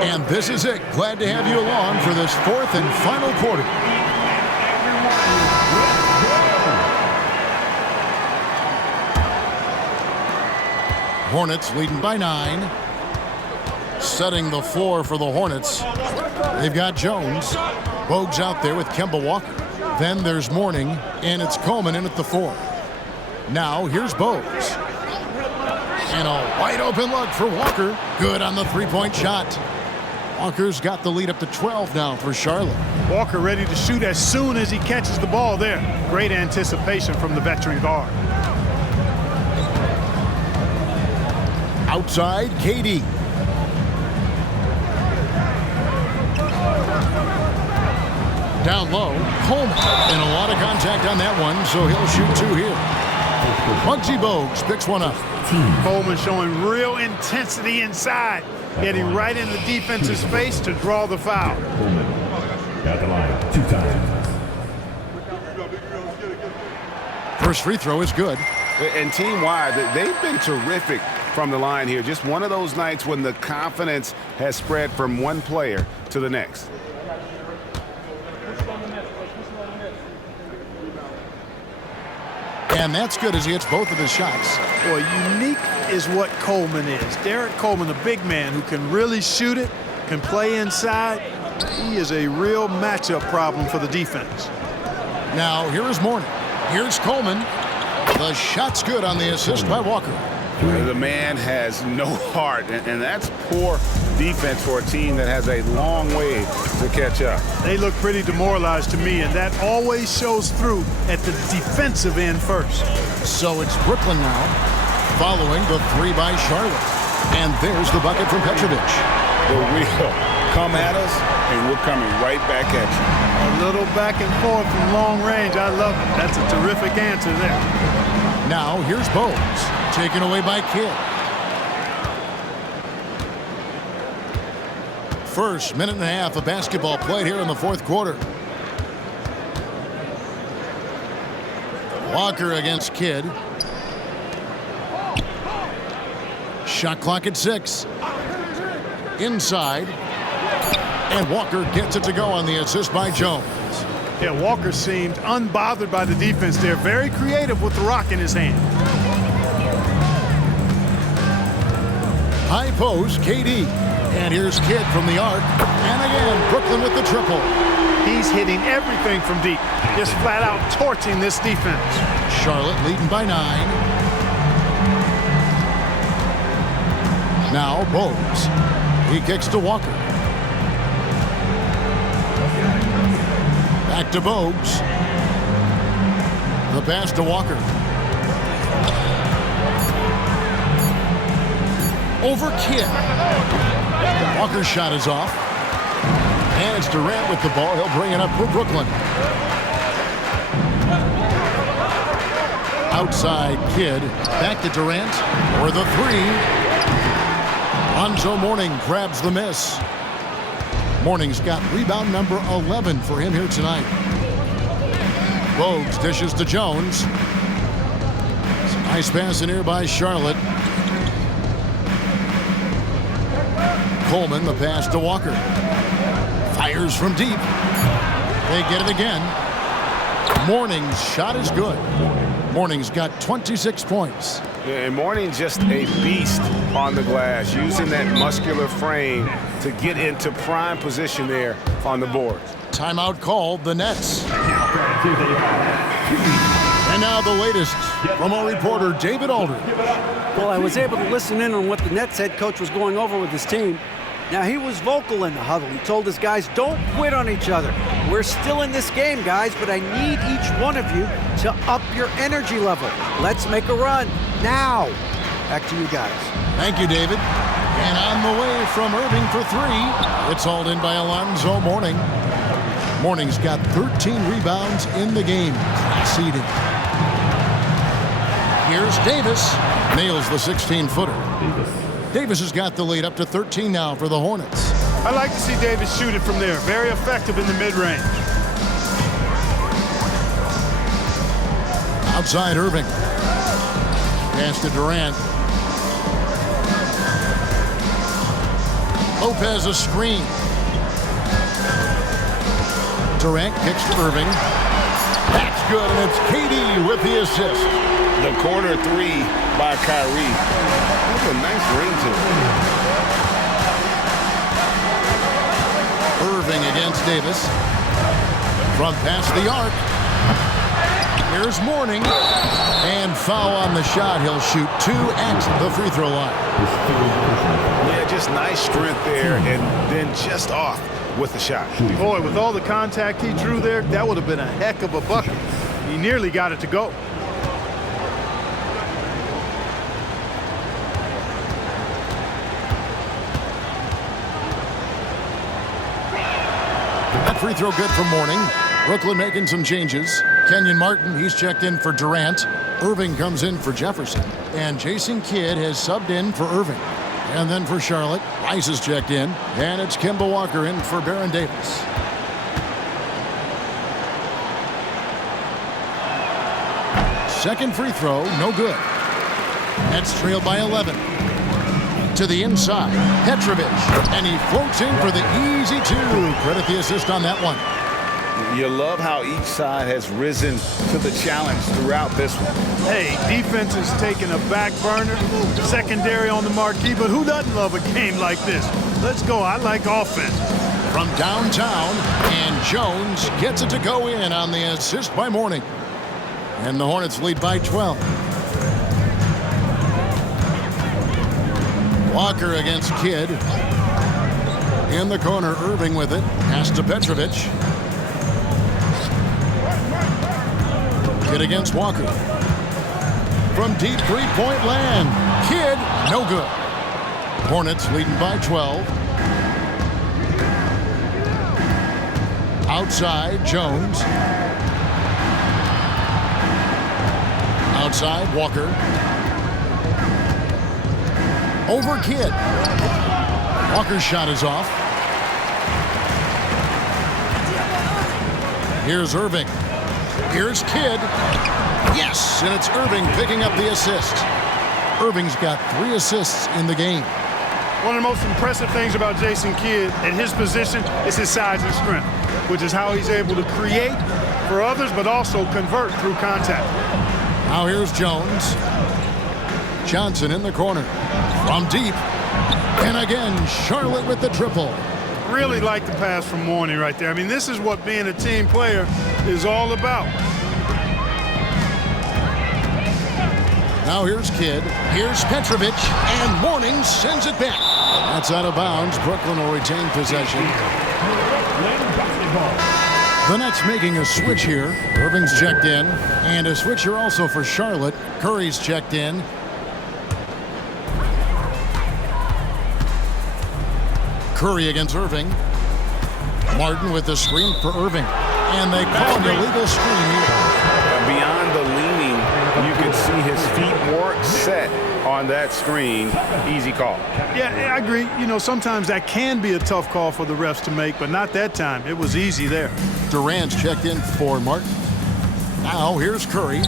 And this is it. Glad to have you along for this fourth and final quarter. Hornets leading by 9. Setting the floor for the Hornets. They've got Jones. Bogues out there with Kemba Walker. Then there's Mourning, and it's Coleman in at the 4. Now here's Bogues. And a wide open look for Walker. Good on the three-point shot. Walker's got the lead up to 12 now for Charlotte. Walker ready to shoot as soon as he catches the ball there. Great anticipation from the veteran guard. Outside, KD. Down low, Coleman. And a lot of contact on that one, so he'll shoot 2 here. Muggsy Bogues picks one up. Coleman showing real intensity inside, getting right in the defense's face to draw the foul. Coleman at the line 2 times. First free throw is good. And team-wide, they've been terrific from the line here. Just one of those nights when the confidence has spread from one player to the next. And that's good as he hits both of his shots. Well, unique is what Coleman is. Derek Coleman, a big man who can really shoot it, can play inside. He is a real matchup problem for the defense. Now, here is Mourning. Here's Coleman. The shot's good on the assist by Walker. The man has no heart, and that's poor defense for a team that has a long way to catch up. They look pretty demoralized to me, and that always shows through at the defensive end first. So it's Brooklyn now, following the 3 by Charlotte. And there's the bucket from Petrovic. The wheel come at us, and we're coming right back at you. A little back and forth from long range. I love it. That's a terrific answer there. Now here's Bogues, taken away by Kidd. First minute and a half of basketball played here in the fourth quarter. Walker against Kidd. Shot clock at 6. Inside. And Walker gets it to go on the assist by Jones. Yeah, Walker seemed unbothered by the defense there. Very creative with the rock in his hand. High post, KD. And here's Kidd from the arc. And again, Brooklyn with the triple. He's hitting everything from deep. Just flat out torching this defense. Charlotte leading by 9. Now Bogues. He kicks to Walker. Back to Bogues. The pass to Walker. Over Kidd. Walker's shot is off. And it's Durant with the ball. He'll bring it up for Brooklyn. Outside Kidd. Back to Durant for the 3. Lonzo Mourning grabs the miss. Mourning's got rebound number 11 for him here tonight. Bogues dishes to Jones. Nice pass in here by Charlotte. Coleman, the pass to Walker. Fires from deep. They get it again. Mourning's shot is good. Mourning's got 26 points. And Mourning just a beast on the glass, using that muscular frame to get into prime position there on the board. Timeout called, the Nets. And now the latest from our reporter, David Aldridge. Well, I was able to listen in on what the Nets head coach was going over with his team. Now, he was vocal in the huddle. He told his guys, don't quit on each other. We're still in this game, guys, but I need each one of you to up your energy level. Let's make a run now. Back to you guys. Thank you, David. And on the way from Irving for three. It's hauled in by Alonzo Mourning. Mourning's got 13 rebounds in the game. Class eating. Here's Davis. Nails the 16-footer. Davis has got the lead up to 13 now for the Hornets. I like to see Davis shoot it from there. Very effective in the mid-range. Outside Irving. Pass to Durant. Lopez a screen. Durant kicks to Irving. That's good, and it's KD with the assist. The corner three by Kyrie. That's a nice ring to it. Irving against Davis. Front past the arc. Here's Mourning. And foul on the shot. He'll shoot two at the free throw line. Yeah, just nice strength there, and then just off with the shot. Boy, with all the contact he drew there, that would have been a heck of a bucket. He nearly got it to go. That free throw good for Mourning. Brooklyn making some changes. Kenyon Martin, he's checked in for Durant. Irving comes in for Jefferson. And Jason Kidd has subbed in for Irving. And then for Charlotte, Rice is checked in. And it's Kemba Walker in for Baron Davis. Second free throw, no good. Nets trailed by 11. To the inside, Petrovic. And he floats in for the easy two. Credit the assist on that one. You love how each side has risen to the challenge throughout this one. Hey, defense is taking a back burner, secondary on the marquee, but who doesn't love a game like this? Let's go. I like offense. From downtown, and Jones gets it to go in on the assist by Mourning. And the Hornets lead by 12. Walker against Kidd. In the corner, Irving with it. Pass to Petrovic. Kidd against Walker. From deep three-point land. Kidd, no good. Hornets leading by 12. Outside, Jones. Outside, Walker. Over Kidd. Walker's shot is off. Here's Irving. Here's Kidd. Yes, and it's Irving picking up the assist. Irving's got 3 assists in the game. One of the most impressive things about Jason Kidd at his position is his size and strength, which is how he's able to create for others, but also convert through contact. Now here's Jones. Johnson in the corner. From deep. And again, Charlotte with the triple. Really like the pass from Mourning right there. I mean, this is what being a team player is all about. Now here's Kidd. Here's Petrovic. And Mourning sends it back. That's out of bounds. Brooklyn will retain possession. The Nets making a switch here. Irving's checked in. And a switch here also for Charlotte. Curry's checked in. Curry against Irving. Martin with the screen for Irving. And they call an illegal screen here. Beyond the leaning, you can see his feet weren't set on that screen. Easy call. Yeah, I agree. You know, sometimes that can be a tough call for the refs to make, but not that time. It was easy there. Durant's checked in for Martin. Now here's Curry.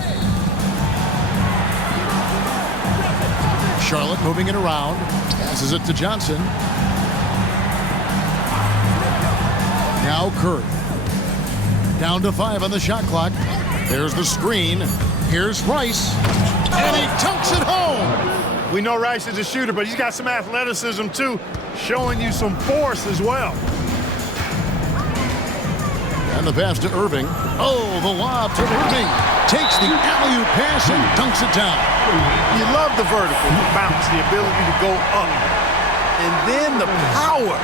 Charlotte moving it around. Passes it to Johnson. Now Curry. Down to 5 on the shot clock. There's the screen. Here's Rice. And he dunks it home. We know Rice is a shooter, but he's got some athleticism too, showing you some force as well. And the pass to Irving. Oh, the lob to Irving. Takes the alley-oop pass and dunks it down. You love the vertical bounce, the ability to go up. And then the power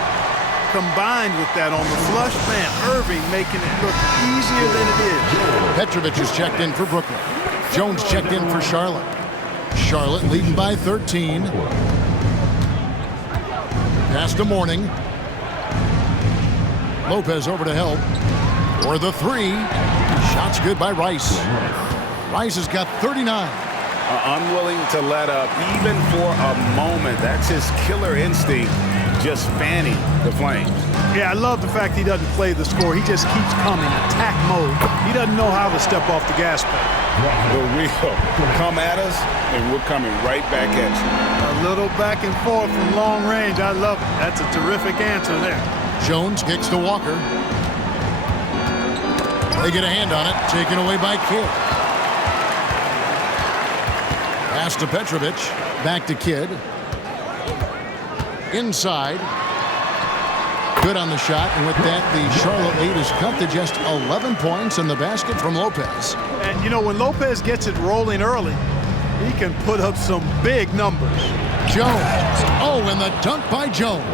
combined with that on the flush. Man, Irving making it look easier than it is. Petrovic is checked in for Brooklyn. Jones checked in for Charlotte. Charlotte leading by 13. Pass to Mourning. Lopez over to help. For the three. Shot's good by Rice. Rice has got 39. Unwilling to let up even for a moment. That's his killer instinct, just fanning the flames. Yeah, I love the fact he doesn't play the score. He just keeps coming, attack mode. He doesn't know how to step off the gas pedal. The real come at us, and we're coming right back at you. A little back and forth from long range. I love it. That's a terrific answer there. Jones kicks to Walker. They get a hand on it, taken away by Kidd. Pass to Petrovic, back to Kidd. Inside. Good on the shot, and with that, the Charlotte lead is cut to just 11 points in the basket from Lopez. And, you know, when Lopez gets it rolling early, he can put up some big numbers. Jones. Oh, and the dunk by Jones.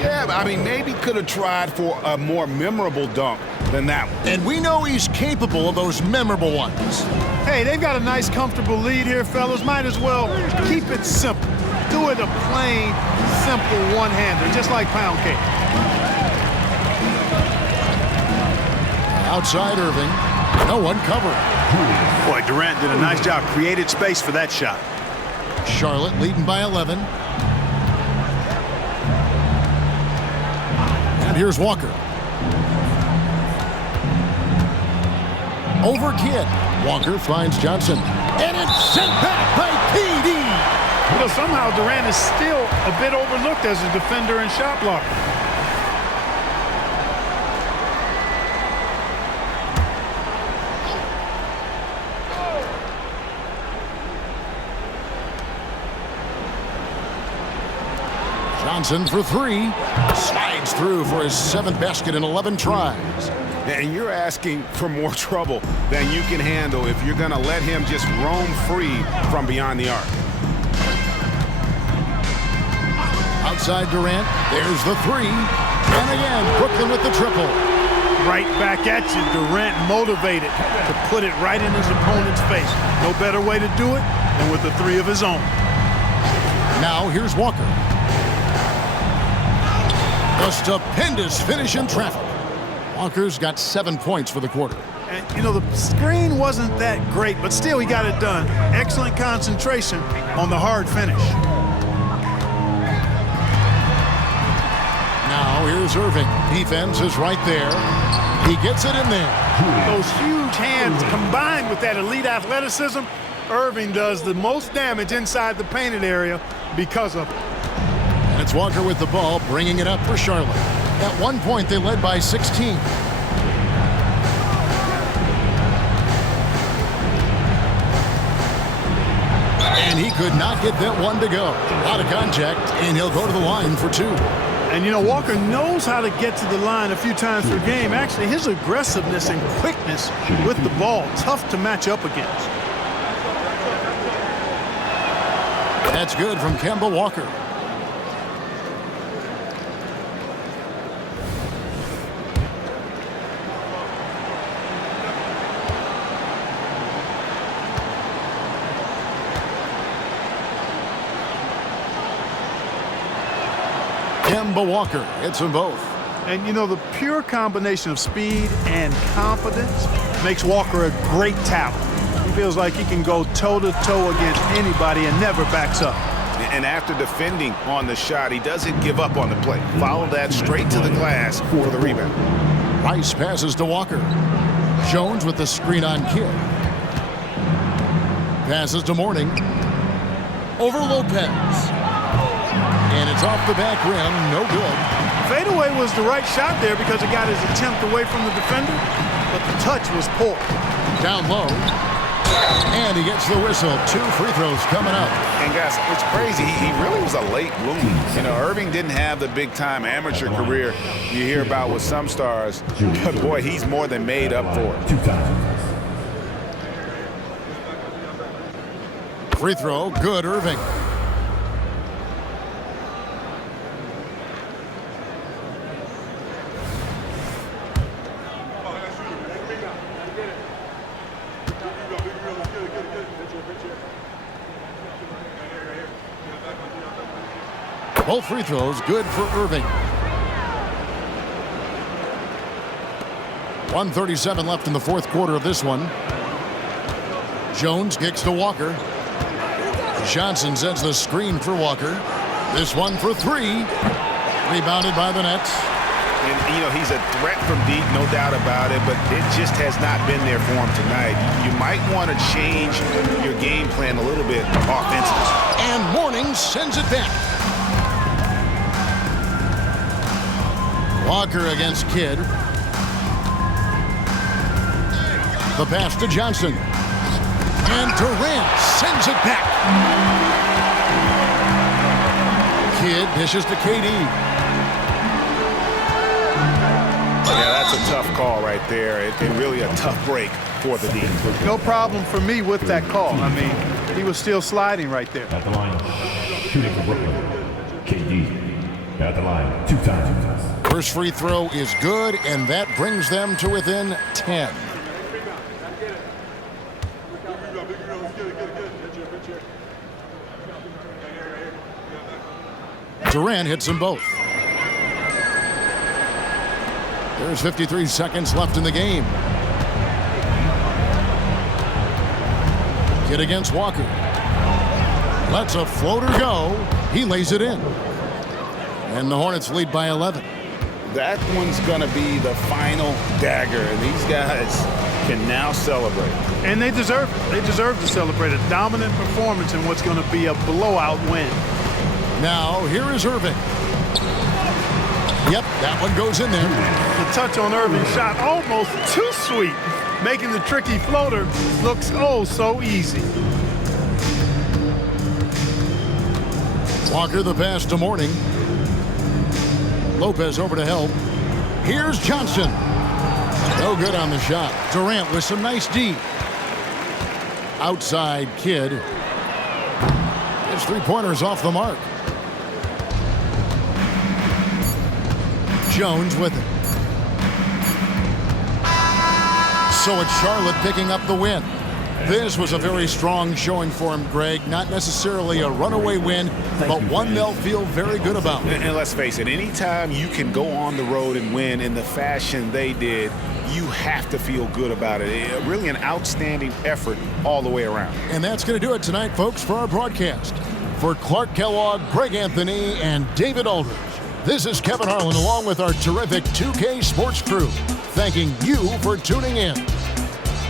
Yeah, I mean, maybe could have tried for a more memorable dunk than that one. And we know he's capable of those memorable ones. Hey, they've got a nice, comfortable lead here, fellas. Might as well keep it simple. Do it a plain, simple one-hander, just like pound cake. Outside Irving. No one covering. Boy, Durant did a nice job. Created space for that shot. Charlotte leading by 11. And here's Walker. Over Kidd. Walker finds Johnson. And it's sent back by KD. You know, somehow Durant is still a bit overlooked as a defender and shot blocker. Johnson for three. Slides through for his 7th basket in 11 tries. And you're asking for more trouble than you can handle if you're going to let him just roam free from beyond the arc. Outside Durant. There's the three. And again, Brooklyn with the triple. Right back at you. Durant motivated to put it right in his opponent's face. No better way to do it than with the three of his own. Now here's Walker. A stupendous finish in traffic. Walker's got 7 points for the quarter. And, you know, the screen wasn't that great, but still he got it done. Excellent concentration on the hard finish. Now here's Irving. Defense is right there. He gets it in there. Those huge hands combined with that elite athleticism, Irving does the most damage inside the painted area because of it. And it's Walker with the ball, bringing it up for Charlotte. At one point, they led by 16. And he could not get that one to go. Out of contact, and he'll go to the line for two. And, you know, Walker knows how to get to the line a few times per game. Actually, his aggressiveness and quickness with the ball, tough to match up against. That's good from Kemba Walker. Kemba Walker hits them both. And, you know, the pure combination of speed and confidence makes Walker a great talent. He feels like he can go toe-to-toe against anybody and never backs up. And after defending on the shot, he doesn't give up on the play. Follow that straight to the glass for the rebound. Rice passes to Walker. Jones with the screen on Kidd. Passes to Mourning. Over Lopez. And it's off the back rim, no good. Fadeaway was the right shot there because it got his attempt away from the defender, but the touch was poor. Down low. And he gets the whistle. 2 free throws coming up. And guys, it's crazy. He really was a late bloomer. You know, Irving didn't have the big-time amateur career you hear about with some stars, but boy, he's more than made up for it. 2 times. Free throw, good, Irving. Both free throws good for Irving. 1:37 left in the fourth quarter of this one. Jones kicks to Walker. Johnson sets the screen for Walker. This one for three. Rebounded by the Nets. And, you know, he's a threat from deep, no doubt about it, but it just has not been there for him tonight. You might want to change your game plan a little bit offensively. And Morning sends it back. Walker against Kidd. The pass to Johnson. And Durant sends it back. Kidd dishes to KD. Yeah, that's a tough call right there. And really a tough break for the D. No problem for me with that call. I mean, he was still sliding right there. At the line, shooting for Brooklyn. KD. At the line, 2 times. First free throw is good, and that brings them to within 10. Durant hits them both. There's 53 seconds left in the game. Kidd against Walker. Lets a floater go. He lays it in. And the Hornets lead by 11. That one's going to be the final dagger, and these guys can now celebrate. And they deserve it. They deserve to celebrate a dominant performance in what's going to be a blowout win. Now, here is Irving. Yep, that one goes in there. The touch on Irving's shot almost too sweet, making the tricky floater looks oh so easy. Walker the pass to Morning. Lopez over to help. Here's Johnson. No good on the shot. Durant with some nice D. Outside Kidd. His three-pointers off the mark. Jones with it. So it's Charlotte picking up the win. This was a very strong showing for him, Greg. Not necessarily a runaway win, but one they'll feel very good about. And let's face it, anytime you can go on the road and win in the fashion they did, you have to feel good about it. Really an outstanding effort all the way around. And that's going to do it tonight, folks, for our broadcast. For Clark Kellogg, Greg Anthony, and David Aldridge, this is Kevin Harlan along with our terrific 2K Sports crew, thanking you for tuning in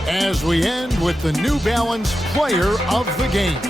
as we end with the New Balance Player of the Game.